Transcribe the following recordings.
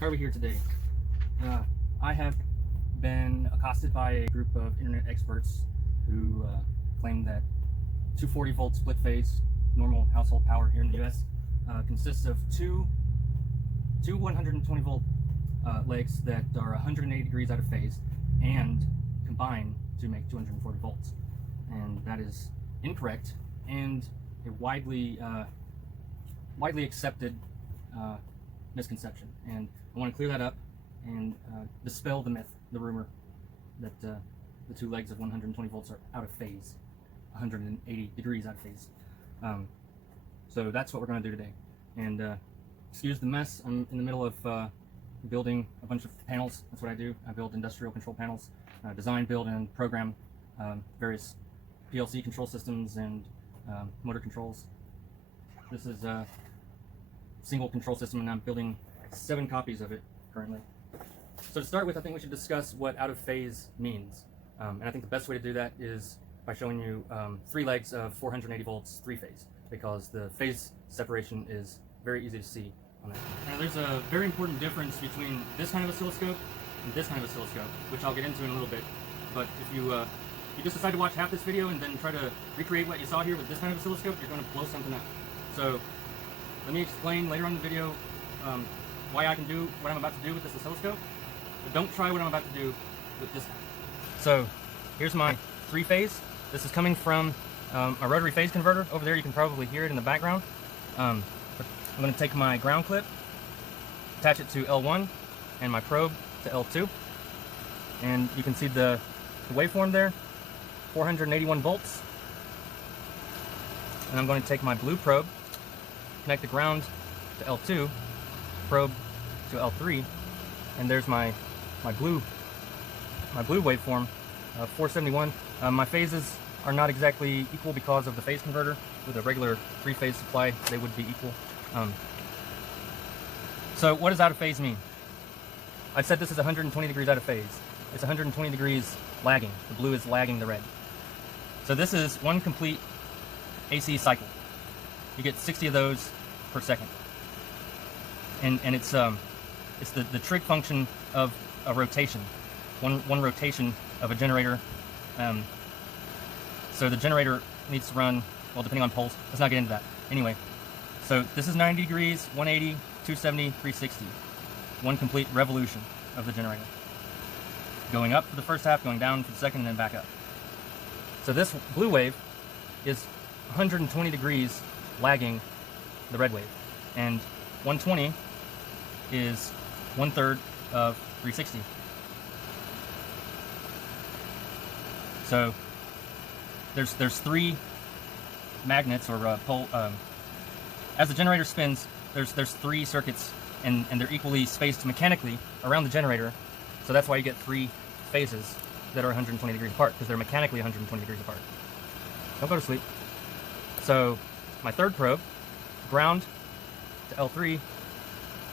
Why are we here today? I have been accosted by a group of internet experts who claim that 240 volt split phase normal household power here in the US consists of two 120 volt legs that are 180 degrees out of phase and combine to make 240 volts. And that is incorrect and a widely accepted misconception. And I want to clear that up and dispel the myth, the rumor that the two legs of 120 volts are out of phase, 180 degrees out of phase. So that's what we're going to do today. And excuse the mess, I'm in the middle of building a bunch of panels. That's what I do. I build industrial control panels, design, build, and program various PLC control systems and motor controls. This is a single control system, and I'm building 7 copies of it currently. So to start with, I think we should discuss what out of phase means. And I think the best way to do that is by showing you 3 legs of 480 volts 3-phase, because the phase separation is very easy to see on it. Now there's a very important difference between this kind of oscilloscope and this kind of oscilloscope, which I'll get into in a little bit. But if you just decide to watch half this video and then try to recreate what you saw here with this kind of oscilloscope, you're going to blow something up. So let me explain later on in the video why I can do what I'm about to do with this oscilloscope, but don't try what I'm about to do with this one. So here's my 3-phase. This is coming from a rotary phase converter. Over there you can probably hear it in the background. I'm going to take my ground clip, attach it to L1, and my probe to L2. And you can see the waveform there, 481 volts. And I'm going to take my blue probe, connect the ground to L2, probe to L3, and there's my blue waveform, 471. My phases are not exactly equal because of the phase converter. With a regular 3-phase supply, they would be equal. So what does out of phase mean? I said this is 120 degrees out of phase. It's 120 degrees lagging. The blue is lagging the red. So this is one complete AC cycle. You get 60 of those per second. And it's the trig function of a rotation. One rotation of a generator. So the generator needs to run, well, depending on poles. Let's not get into that. Anyway, so this is 90 degrees, 180, 270, 360. One complete revolution of the generator. Going up for the first half, going down for the second, and then back up. So this blue wave is 120 degrees lagging the red wave. And 120 is 1/3 of 360. So there's 3 magnets or pole. As the generator spins, there's 3 circuits, and they're equally spaced mechanically around the generator. So that's why you get 3 phases that are 120 degrees apart, because they're mechanically 120 degrees apart. Don't go to sleep. So my 3rd probe, ground to L3,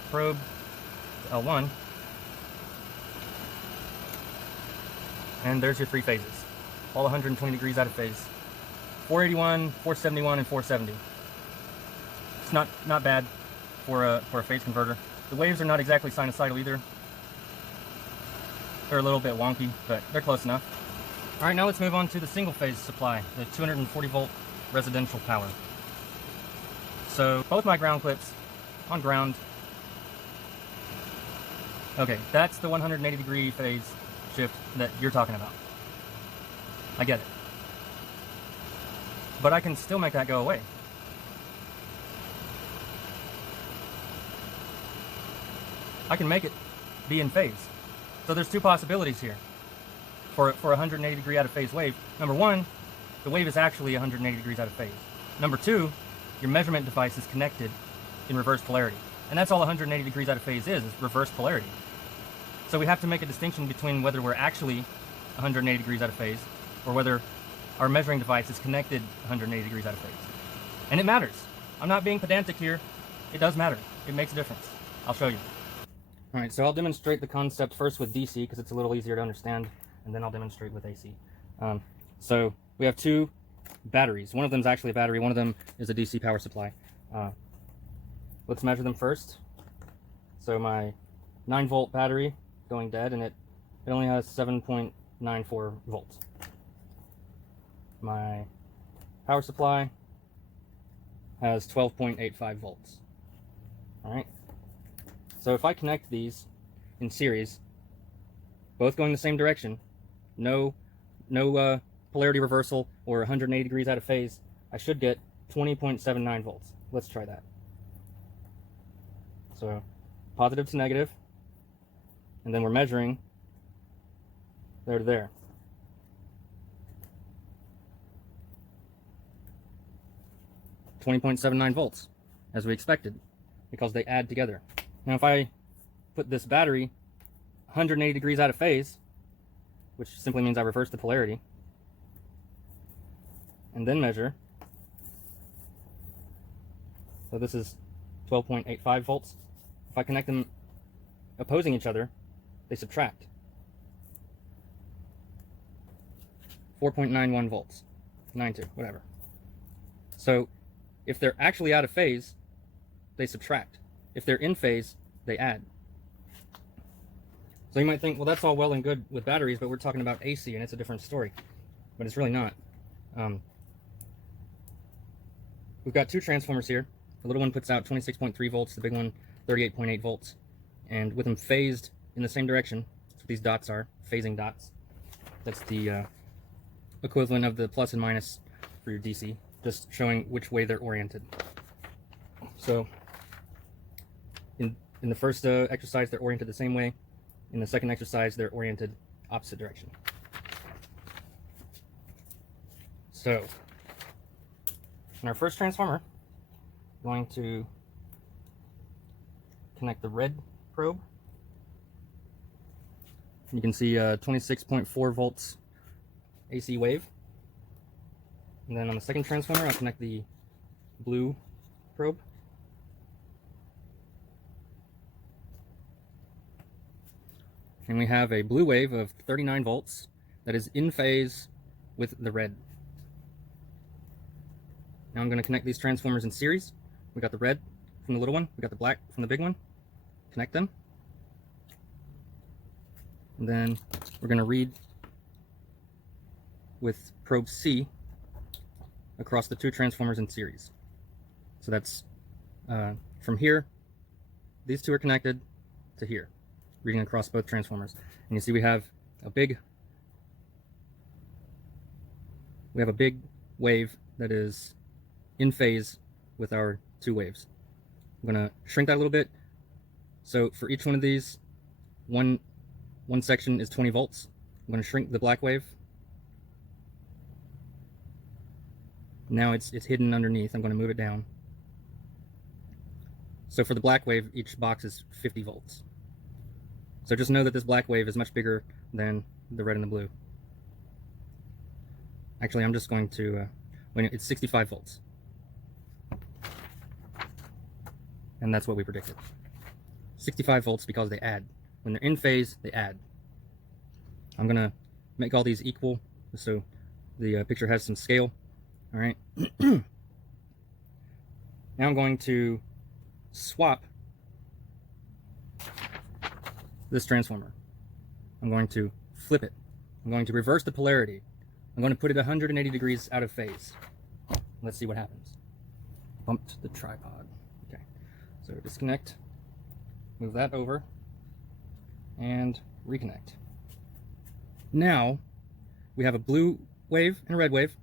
probe to L1, and there's your 3 phases, all 120 degrees out of phase. 481, 471, and 470. It's not bad for a phase converter. The waves are not exactly sinusoidal either. They're a little bit wonky, but they're close enough. All right, now let's move on to the single phase supply, the 240 volt residential power. So both my ground clips on ground. Okay, that's the 180 degree phase shift that you're talking about. I get it. But I can still make that go away. I can make it be in phase. So there's 2 possibilities here for a 180 degree out of phase wave. Number 1, the wave is actually 180 degrees out of phase. Number 2, your measurement device is connected in reverse polarity. And that's all 180 degrees out of phase is reverse polarity. So we have to make a distinction between whether we're actually 180 degrees out of phase or whether our measuring device is connected 180 degrees out of phase. And it matters. I'm not being pedantic here. It does matter. It makes a difference. I'll show you. All right, so I'll demonstrate the concept first with DC because it's a little easier to understand, and then I'll demonstrate with AC. So we have 2 batteries. One of them is actually a battery. One of them is a DC power supply. Let's measure them first. So my 9-volt battery going dead, and it only has 7.94 volts. My power supply has 12.85 volts. Alright, so if I connect these in series, both going the same direction, no polarity reversal or 180 degrees out of phase, I should get 20.79 volts. Let's try that. So positive to negative, and then we're measuring there to there. .79 volts, as we expected, because they add together. Now if I put this battery 180 degrees out of phase, which simply means I reverse the polarity, and then measure, so this is 12.85 volts. If I connect them opposing each other, they subtract. 4.91 volts, 92, whatever. So if they're actually out of phase, they subtract. If they're in phase, they add. So you might think, well, that's all well and good with batteries, but we're talking about AC and it's a different story. But it's really not. We've got two transformers here. The little one puts out 26.3 volts, the big one 38.8 volts. And with them phased in the same direction, that's what these dots are, phasing dots. That's the equivalent of the plus and minus for your DC, just showing which way they're oriented. So in the first exercise, they're oriented the same way. In the second exercise, they're oriented opposite direction. So in our first transformer, I'm going to connect the red probe. You can see 26.4 volts AC wave. And then on the second transformer, I'll connect the blue probe. And we have a blue wave of 39 volts that is in phase with the red. Now I'm going to connect these transformers in series. We got the red from the little one, we got the black from the big one. Connect them. And then we're going to read with probe C across the two transformers in series. So that's from here, these two are connected to here, reading across both transformers. And you see we have a big wave that is in phase with our two waves. I'm going to shrink that a little bit. So for each one of these, one section is 20 volts. I'm going to shrink the black wave. Now it's hidden underneath. I'm going to move it down. So for the black wave, each box is 50 volts. So just know that this black wave is much bigger than the red and the blue. Actually, I'm just going to, it's 65 volts. And that's what we predicted. 65 volts because they add. When they're in phase, they add. I'm going to make all these equal so the picture has some scale. All right. Now I'm going to swap this transformer. I'm going to flip it. I'm going to reverse the polarity. I'm going to put it 180 degrees out of phase. Let's see what happens. Bumped the tripod. Okay. So disconnect. Move that over. And reconnect. Now we have a blue wave and a red wave.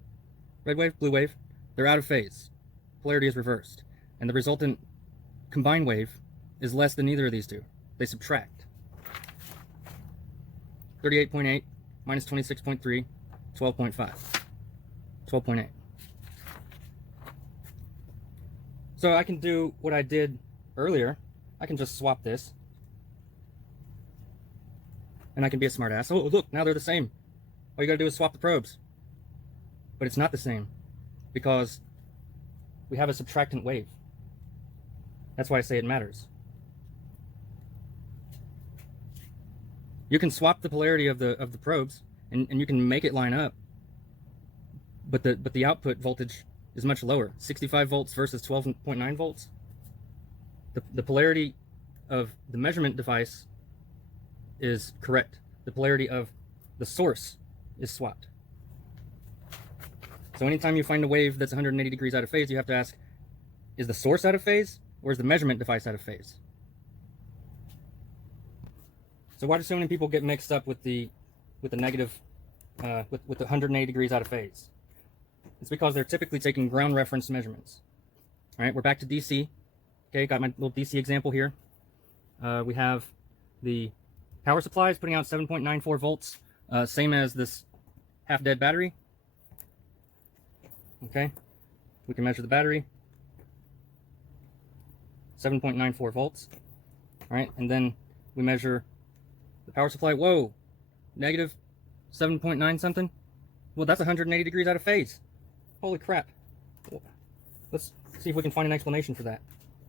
Red wave, blue wave. They're out of phase. Polarity is reversed. And the resultant combined wave is less than either of these two. They subtract. 38.8 minus 26.3, 12.5. 12.8. So I can do what I did earlier. I can just swap this. And I can be a smart ass. Oh, look, now they're the same. All you gotta do is swap the probes. But it's not the same because we have a subtractant wave. That's why I say it matters. You can swap the polarity of the probes and you can make it line up, but the output voltage is much lower. 65 volts versus 12.9 volts. The polarity of the measurement device is correct. The polarity of the source is swapped. So anytime you find a wave that's 180 degrees out of phase, you have to ask, is the source out of phase, or is the measurement device out of phase? So why do so many people get mixed up with the negative, with the 180 degrees out of phase? It's because they're typically taking ground reference measurements. All right, we're back to DC. Okay, got my little DC example here. We have the power supply is putting out 7.94 volts, same as this half-dead battery. Okay, we can measure the battery, 7.94 volts. All right, and then we measure the power supply. Whoa, negative 7.9 something. Well, that's 180 degrees out of phase. Holy crap. Let's see if we can find an explanation for that.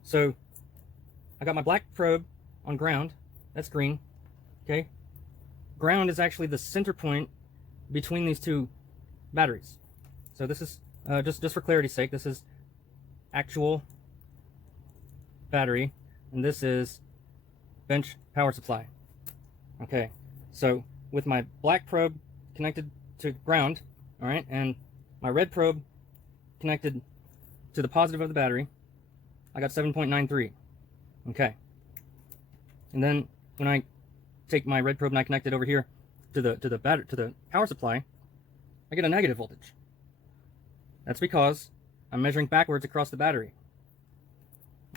So I got my black probe on ground. That's green. Okay, ground is actually the center point between these two batteries. So this is just for clarity's sake, this is actual battery, and this is bench power supply. Okay, so with my black probe connected to ground, all right, and my red probe connected to the positive of the battery, I got 7.93. Okay, and then when I take my red probe and I connect it over here to the power supply, I get a negative voltage. That's because I'm measuring backwards across the battery.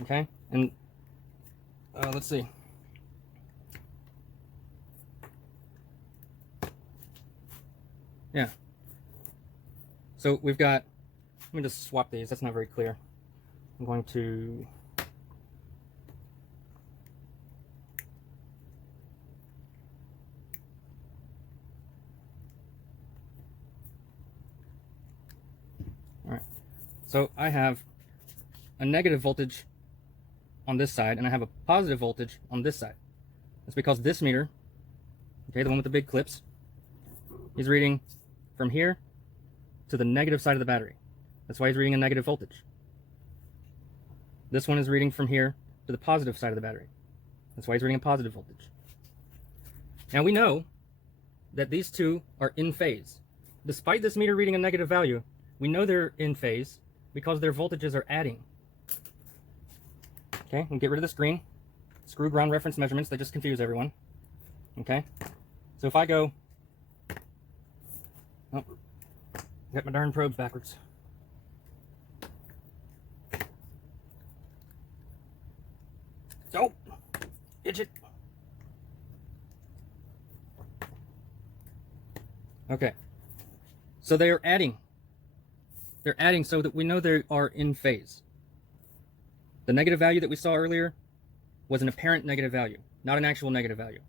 Okay, and let's see. Yeah. So we've got, let me just swap these, that's not very clear. I'm going to, all right. So I have a negative voltage on this side, and I have a positive voltage on this side. That's because this meter, okay, the one with the big clips, is reading from here to the negative side of the battery. That's why he's reading a negative voltage. This one is reading from here to the positive side of the battery. That's why he's reading a positive voltage. Now we know that these two are in phase. Despite this meter reading a negative value, we know they're in phase because their voltages are adding. Okay, and get rid of this green. Screw ground reference measurements, they just confuse everyone. Okay, so if I go, oh, got my darn probes backwards. Oh, idiot. Okay, so they are adding. They're adding so that we know they are in phase. The negative value that we saw earlier was an apparent negative value, not an actual negative value.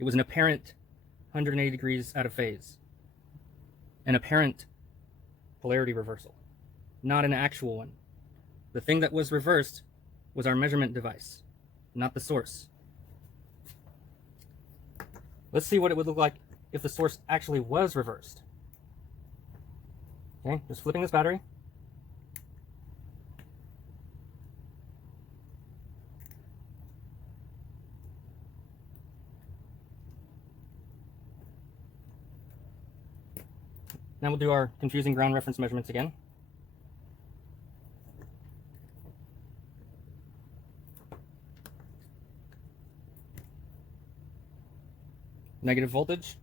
It was an apparent 180 degrees out of phase. An apparent polarity reversal, not an actual one. The thing that was reversed was our measurement device, not the source. Let's see what it would look like if the source actually was reversed. Okay, just flipping this battery. Now we'll do our confusing ground reference measurements again. Negative voltage.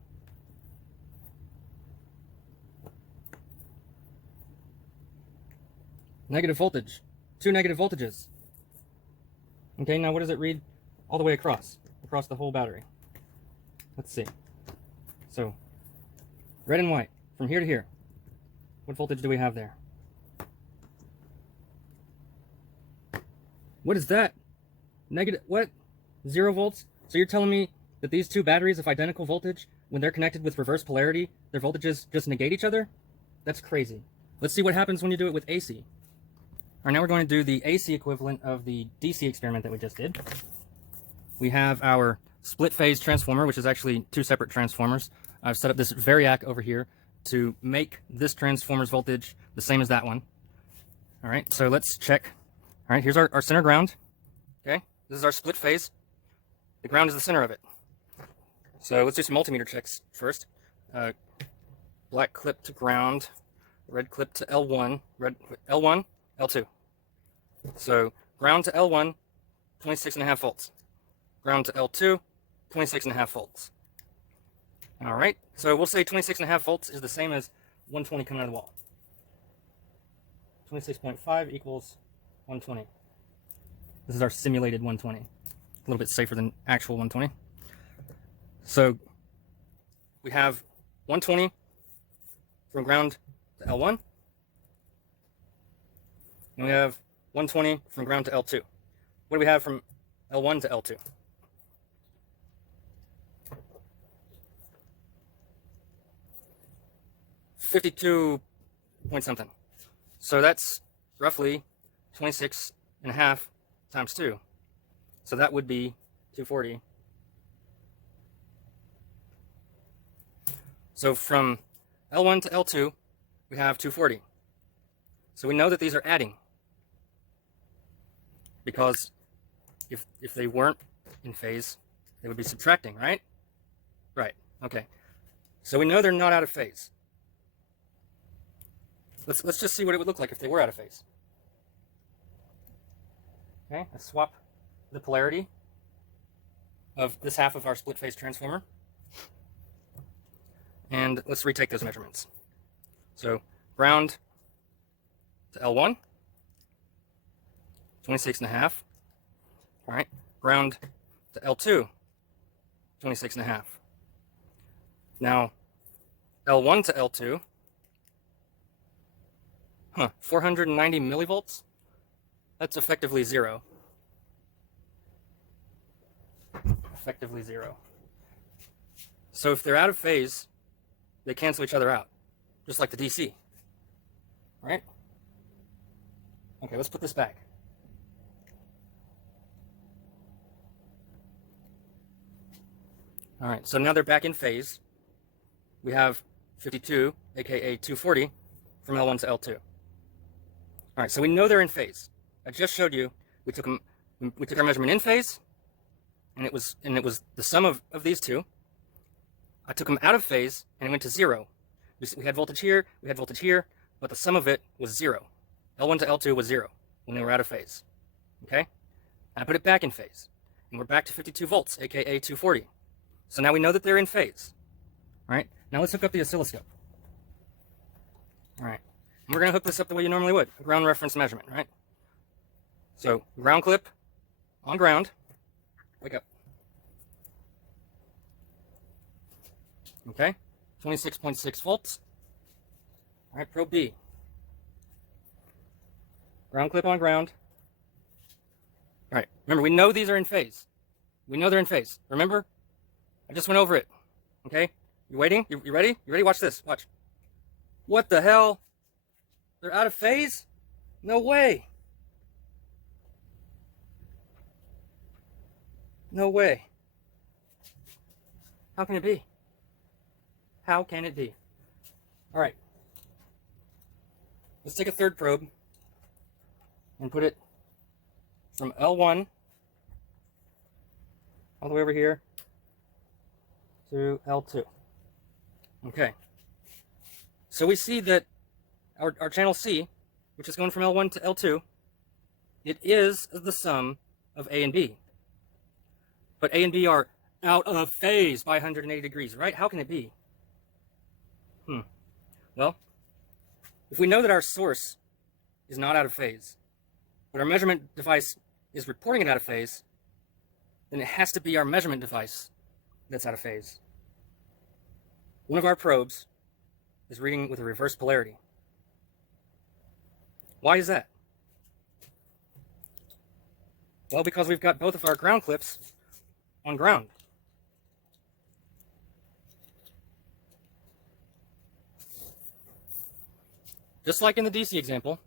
Negative voltage. Two negative voltages. Okay, now what does it read all the way across the whole battery? Let's see. So, red and white, from here to here. What voltage do we have there? What is that? Negative, what? 0 volts? So you're telling me that these two batteries of identical voltage, when they're connected with reverse polarity, their voltages just negate each other? That's crazy. Let's see what happens when you do it with AC. All right, now we're going to do the AC equivalent of the DC experiment that we just did. We have our split phase transformer, which is actually two separate transformers. I've set up this variac over here to make this transformer's voltage the same as that one. All right, so let's check. All right, here's our center ground. Okay, this is our split phase. The ground is the center of it. So let's do some multimeter checks first. Black clip to ground, red clip to L1, L1, L2. So ground to L1, 26.5 volts. Ground to L2, 26.5 volts. All right, so we'll say 26.5 volts is the same as 120 coming out of the wall. 26.5 equals 120. This is our simulated 120. A little bit safer than actual 120. So we have 120 from ground to L1. And we have 120 from ground to L2. What do we have from L1 to L2? $52 point something. So that's roughly 26.5 times 2. So that would be 240. So from L1 to L2, we have 240. So we know that these are adding. Because if they weren't in phase, they would be subtracting, right? Right, okay. So we know they're not out of phase. Let's just see what it would look like if they were out of phase. Okay, let's swap the polarity of this half of our split phase transformer. And let's retake those measurements. So ground to L1, 26.5. All right, ground to L2, 26.5. Now, L1 to L2, 490 millivolts? That's effectively zero. Effectively zero. So if they're out of phase, they cancel each other out, just like the DC, right? Okay, let's put this back. All right, so now they're back in phase. We have 52, aka 240, from L1 to L2. All right, so we know they're in phase. I just showed you we took our measurement in phase, and it was the sum of these two. I took them out of phase, and it went to 0. We had voltage here, we had voltage here, but the sum of it was 0. L1 to L2 was 0 when they were out of phase. Okay? I put it back in phase, and we're back to 52 volts, aka 240. So now we know that they're in phase. All right? Now let's hook up the oscilloscope. All right. And we're going to hook this up the way you normally would, a ground reference measurement, right? So ground clip on ground. Wake up. Okay, 26.6 volts. All right, probe B. Ground clip on ground. All right, remember, we know these are in phase. We know they're in phase. Remember? I just went over it. Okay, you waiting? You ready? You ready? Watch this. Watch. What the hell? They're out of phase? No way. No way. How can it be? How can it be? All right. Let's take a third probe and put it from L1 all the way over here to L2. Okay. So we see that our channel C, which is going from L1 to L2, it is the sum of A and B. But A and B are out of phase by 180 degrees, right? How can it be? Well, if we know that our source is not out of phase, but our measurement device is reporting it out of phase, then it has to be our measurement device that's out of phase. One of our probes is reading with a reverse polarity. Why is that? Well, because we've got both of our ground clips on ground. Just like in the DC example,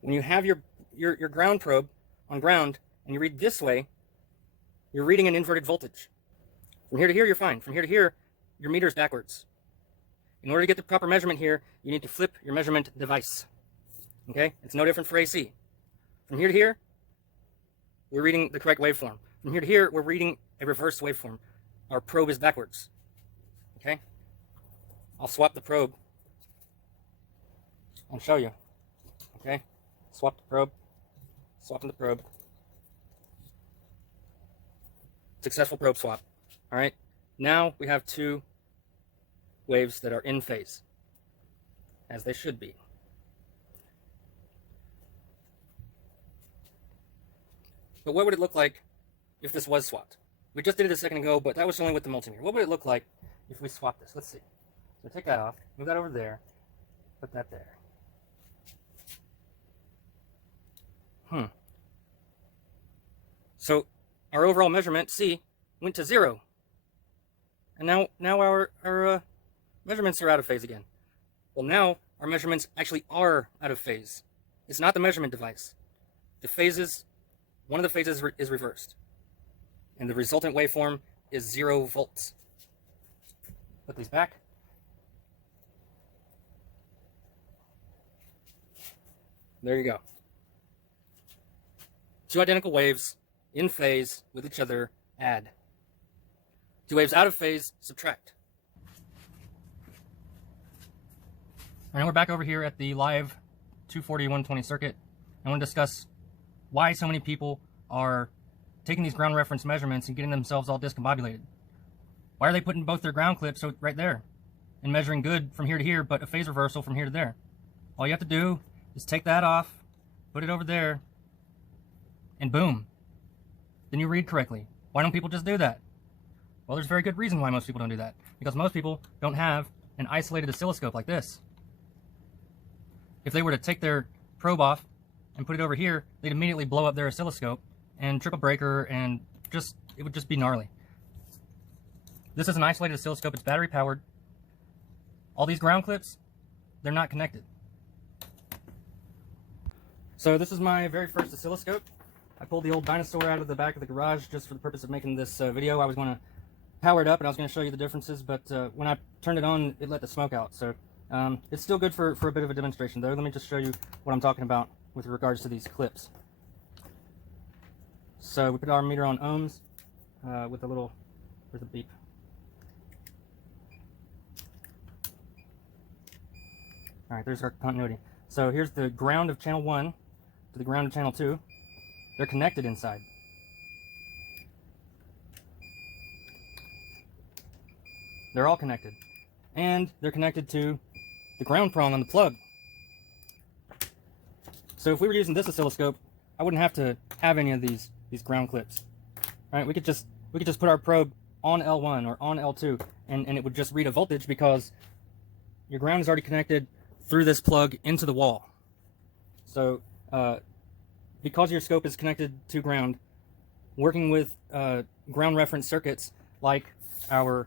when you have your ground probe on ground and you read this way, you're reading an inverted voltage. From here to here, you're fine. From here to here, your meter's backwards. In order to get the proper measurement here, you need to flip your measurement device. Okay? It's no different for AC. From here to here, we're reading the correct waveform. From here to here, we're reading a reverse waveform. our probe is backwards. Okay? I'll swap the probe. I'll show you. Okay? Swap the probe. Swapping the probe. Successful probe swap. Alright? Now we have two waves that are in phase, as they should be. But what would it look like if this was swapped? We just did it a second ago, but that was only with the multimeter. What would it look like if we swap this? Let's see. So take that off, move that over there, put that there. So our overall measurement, C, went to 0. And now our measurements are out of phase again. Well, now our measurements actually are out of phase. It's not the measurement device. The phases, one of the phases is reversed. And the resultant waveform is 0 volts. Put these back. There you go. Two identical waves in phase with each other, add. Two waves out of phase, subtract. All right, we're back over here at the live 240-120 circuit. I want to discuss why so many people are taking these ground reference measurements and getting themselves all discombobulated. Why are they putting both their ground clips right there and measuring good from here to here, but a phase reversal from here to there? All you have to do is take that off, put it over there, and boom. Then you read correctly. Why don't people just do that? Well, there's a very good reason why most people don't do that. Because most people don't have an isolated oscilloscope like this. If they were to take their probe off and put it over here, they'd immediately blow up their oscilloscope and trip a breaker, and it would just be gnarly. This is an isolated oscilloscope. It's battery powered. All these ground clips, they're not connected. So this is my very first oscilloscope. I pulled the old dinosaur out of the back of the garage just for the purpose of making this video. I was going to power it up and I was going to show you the differences, but when I turned it on, it let the smoke out. So it's still good for a bit of a demonstration though. Let me just show you what I'm talking about with regards to these clips. So we put our meter on ohms with a little, where's the beep? All right, there's our continuity. So here's the ground of channel 1 to the ground of channel 2. They're connected inside. They're all connected. And they're connected to the ground prong on the plug. So if we were using this oscilloscope, I wouldn't have to have any of these ground clips. All right, we could just put our probe on L1 or on L2 and it would just read a voltage because your ground is already connected through this plug into the wall. So because your scope is connected to ground, working with ground reference circuits like our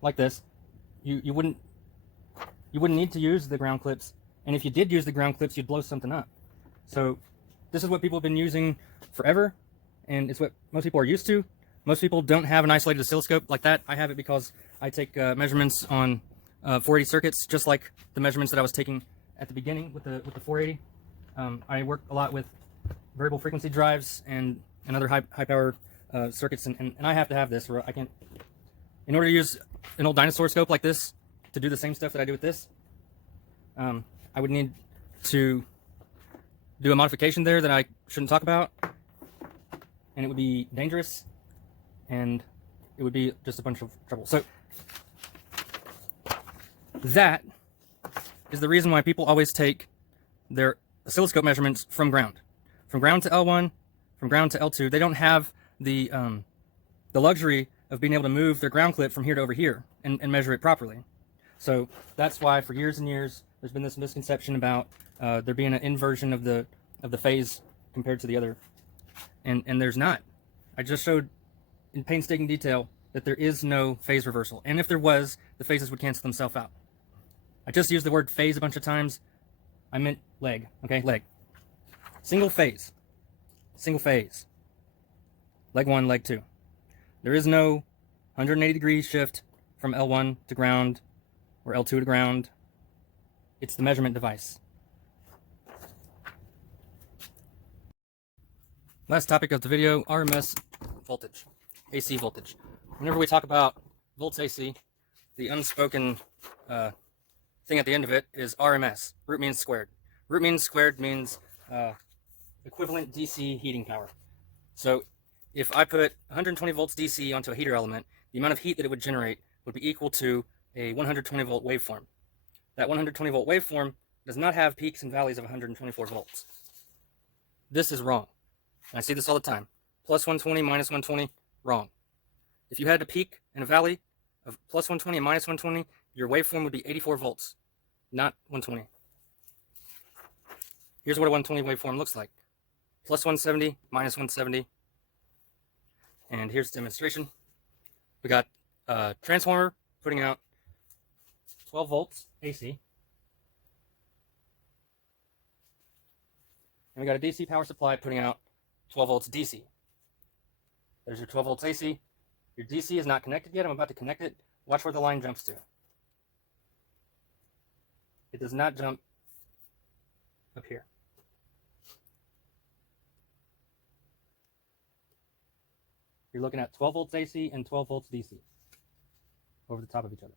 like this, you wouldn't need to use the ground clips, and if you did use the ground clips, you'd blow something up. So this is what people have been using forever, and it's what most people are used to. Most people don't have an isolated oscilloscope like that. I have it because I take measurements on 480 circuits, just like the measurements that I was taking at the beginning with the 480. I work a lot with variable frequency drives and other high power circuits, and I have to have this, or I can't. In order to use an old dinosaur scope like this to do the same stuff that I do with this, I would need to do a modification there that I shouldn't talk about, and it would be dangerous, and it would be just a bunch of trouble. So that is the reason why people always take their oscilloscope measurements from ground to L1, from ground to L2. They don't have the luxury of being able to move their ground clip from here to over here and measure it properly. So that's why for years and years there's been this misconception about there being an inversion of the phase compared to the other, and there's not. I just showed in painstaking detail that there is no phase reversal, and if there was, the phases would cancel themselves out. I just used the word phase a bunch of times. I meant leg, okay? Leg. Single phase. Single phase. Leg 1, leg 2. There is no 180 degree shift from L1 to ground or L2 to ground. It's the measurement device. Last topic of the video, RMS voltage. AC voltage. Whenever we talk about volts AC, the unspoken thing at the end of it is RMS, root mean squared. Root mean squared means equivalent DC heating power. So if I put 120 volts DC onto a heater element, the amount of heat that it would generate would be equal to a 120 volt waveform. That 120 volt waveform does not have peaks and valleys of 124 volts. This is wrong. And I see this all the time. Plus 120, minus 120, wrong. If you had a peak and a valley of plus 120 and minus 120, your waveform would be 84 volts, not 120. Here's what a 120 waveform looks like. Plus 170, minus 170. And here's the demonstration. We got a transformer putting out 12 volts AC. And we got a DC power supply putting out 12 volts DC. There's your 12 volts AC. Your DC is not connected yet. I'm about to connect it. Watch where the line jumps to. It does not jump up here. You're looking at 12 volts AC and 12 volts DC over the top of each other.